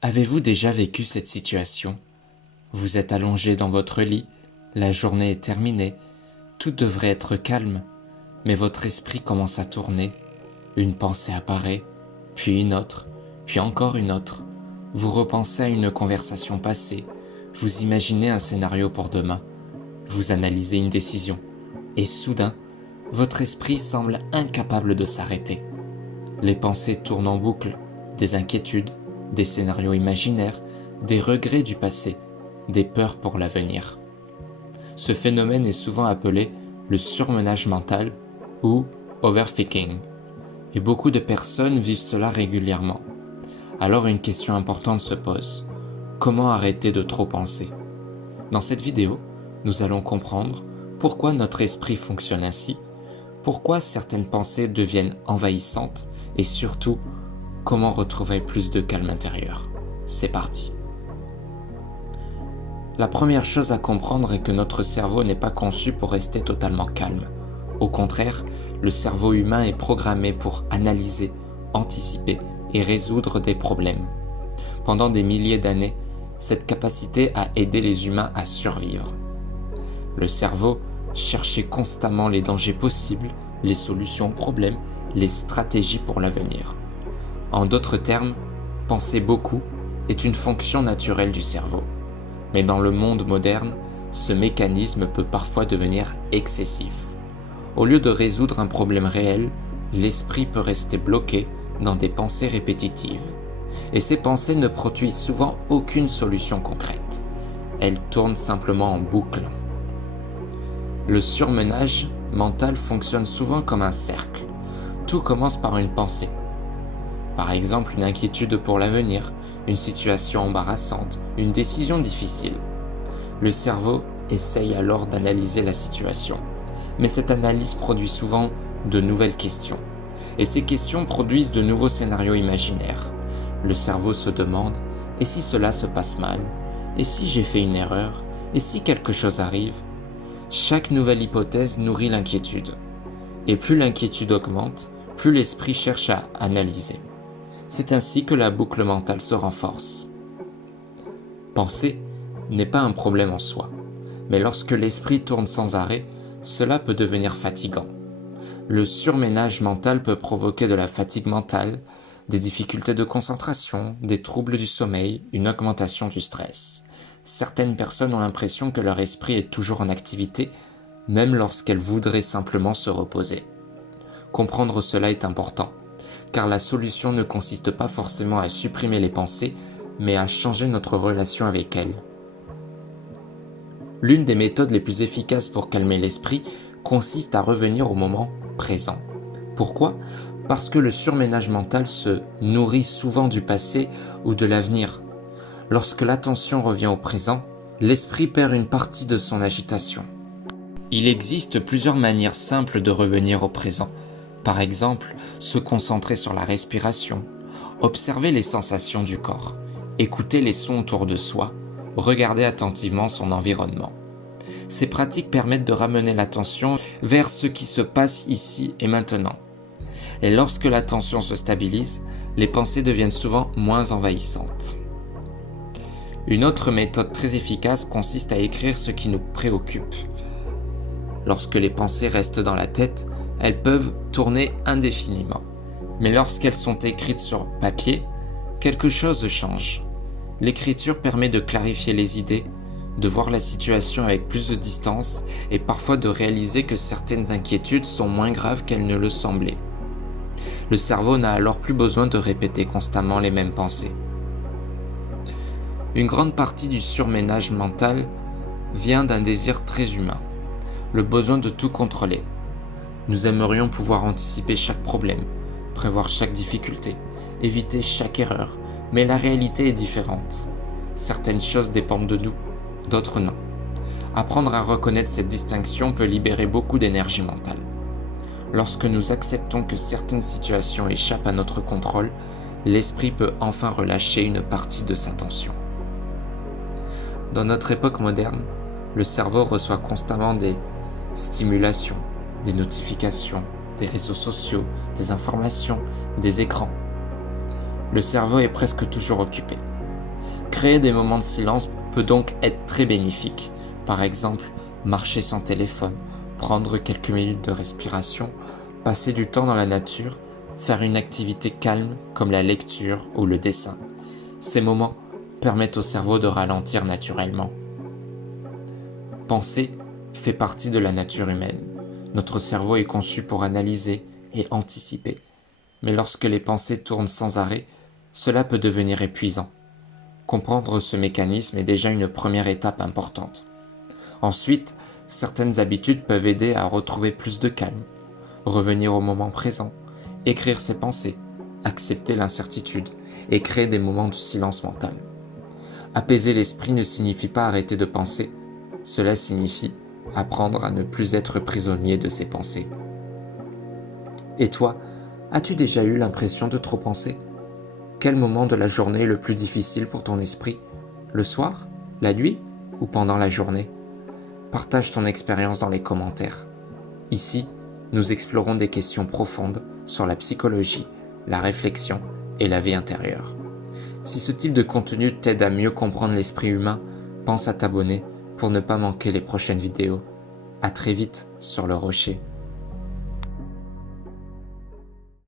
Avez-vous déjà vécu cette situation? Vous êtes allongé dans votre lit, la journée est terminée, tout devrait être calme, mais votre esprit commence à tourner, une pensée apparaît, puis une autre, puis encore une autre. Vous repensez à une conversation passée, vous imaginez un scénario pour demain, vous analysez une décision, et soudain, votre esprit semble incapable de s'arrêter. Les pensées tournent en boucle, des inquiétudes, des scénarios imaginaires, des regrets du passé, des peurs pour l'avenir. Ce phénomène est souvent appelé le surmenage mental ou overthinking, et beaucoup de personnes vivent cela régulièrement. Alors une question importante se pose: comment arrêter de trop penser? Dans cette vidéo, nous allons comprendre pourquoi notre esprit fonctionne ainsi, pourquoi certaines pensées deviennent envahissantes et surtout, comment retrouver plus de calme intérieur. C'est parti. La première chose à comprendre est que notre cerveau n'est pas conçu pour rester totalement calme. Au contraire, le cerveau humain est programmé pour analyser, anticiper et résoudre des problèmes. Pendant des milliers d'années, cette capacité a aidé les humains à survivre. Le cerveau cherchait constamment les dangers possibles, les solutions aux problèmes, les stratégies pour l'avenir. En d'autres termes, penser beaucoup est une fonction naturelle du cerveau. Mais dans le monde moderne, ce mécanisme peut parfois devenir excessif. Au lieu de résoudre un problème réel, l'esprit peut rester bloqué dans des pensées répétitives. Et ces pensées ne produisent souvent aucune solution concrète. Elles tournent simplement en boucle. Le surmenage mental fonctionne souvent comme un cercle. Tout commence par une pensée. Par exemple, une inquiétude pour l'avenir, une situation embarrassante, une décision difficile. Le cerveau essaye alors d'analyser la situation. Mais cette analyse produit souvent de nouvelles questions. Et ces questions produisent de nouveaux scénarios imaginaires. Le cerveau se demande: et si cela se passe mal? Et si j'ai fait une erreur? Et si quelque chose arrive? Chaque nouvelle hypothèse nourrit l'inquiétude. Et plus l'inquiétude augmente, plus l'esprit cherche à analyser. C'est ainsi que la boucle mentale se renforce. Penser n'est pas un problème en soi, mais lorsque l'esprit tourne sans arrêt, cela peut devenir fatigant. Le surménage mental peut provoquer de la fatigue mentale, des difficultés de concentration, des troubles du sommeil, une augmentation du stress. Certaines personnes ont l'impression que leur esprit est toujours en activité, même lorsqu'elles voudraient simplement se reposer. Comprendre cela est important, car la solution ne consiste pas forcément à supprimer les pensées, mais à changer notre relation avec elles. L'une des méthodes les plus efficaces pour calmer l'esprit consiste à revenir au moment présent. Pourquoi? Parce que le surménage mental se nourrit souvent du passé ou de l'avenir. Lorsque l'attention revient au présent, l'esprit perd une partie de son agitation. Il existe plusieurs manières simples de revenir au présent. Par exemple, se concentrer sur la respiration, observer les sensations du corps, écouter les sons autour de soi, regarder attentivement son environnement. Ces pratiques permettent de ramener l'attention vers ce qui se passe ici et maintenant. Et lorsque l'attention se stabilise, les pensées deviennent souvent moins envahissantes. Une autre méthode très efficace consiste à écrire ce qui nous préoccupe. Lorsque les pensées restent dans la tête, elles peuvent tourner indéfiniment. Mais lorsqu'elles sont écrites sur papier, quelque chose change. L'écriture permet de clarifier les idées, de voir la situation avec plus de distance et parfois de réaliser que certaines inquiétudes sont moins graves qu'elles ne le semblaient. Le cerveau n'a alors plus besoin de répéter constamment les mêmes pensées. Une grande partie du surménage mental vient d'un désir très humain, le besoin de tout contrôler. Nous aimerions pouvoir anticiper chaque problème, prévoir chaque difficulté, éviter chaque erreur, mais la réalité est différente. Certaines choses dépendent de nous, d'autres non. Apprendre à reconnaître cette distinction peut libérer beaucoup d'énergie mentale. Lorsque nous acceptons que certaines situations échappent à notre contrôle, l'esprit peut enfin relâcher une partie de sa tension. Dans notre époque moderne, le cerveau reçoit constamment des stimulations, des notifications, des réseaux sociaux, des informations, des écrans. Le cerveau est presque toujours occupé. Créer des moments de silence peut donc être très bénéfique. Par exemple, marcher sans téléphone, prendre quelques minutes de respiration, passer du temps dans la nature, faire une activité calme comme la lecture ou le dessin. Ces moments permettent au cerveau de ralentir naturellement. Penser fait partie de la nature humaine. Notre cerveau est conçu pour analyser et anticiper. Mais lorsque les pensées tournent sans arrêt, cela peut devenir épuisant. Comprendre ce mécanisme est déjà une première étape importante. Ensuite, certaines habitudes peuvent aider à retrouver plus de calme, revenir au moment présent, écrire ses pensées, accepter l'incertitude et créer des moments de silence mental. Apaiser l'esprit ne signifie pas arrêter de penser, cela signifie apprendre à ne plus être prisonnier de ses pensées. Et toi, as-tu déjà eu l'impression de trop penser ? Quel moment de la journée est le plus difficile pour ton esprit ? Le soir, la nuit ou pendant la journée ? Partage ton expérience dans les commentaires. Ici, nous explorons des questions profondes sur la psychologie, la réflexion et la vie intérieure. Si ce type de contenu t'aide à mieux comprendre l'esprit humain, pense à t'abonner pour ne pas manquer les prochaines vidéos. À très vite sur le rocher.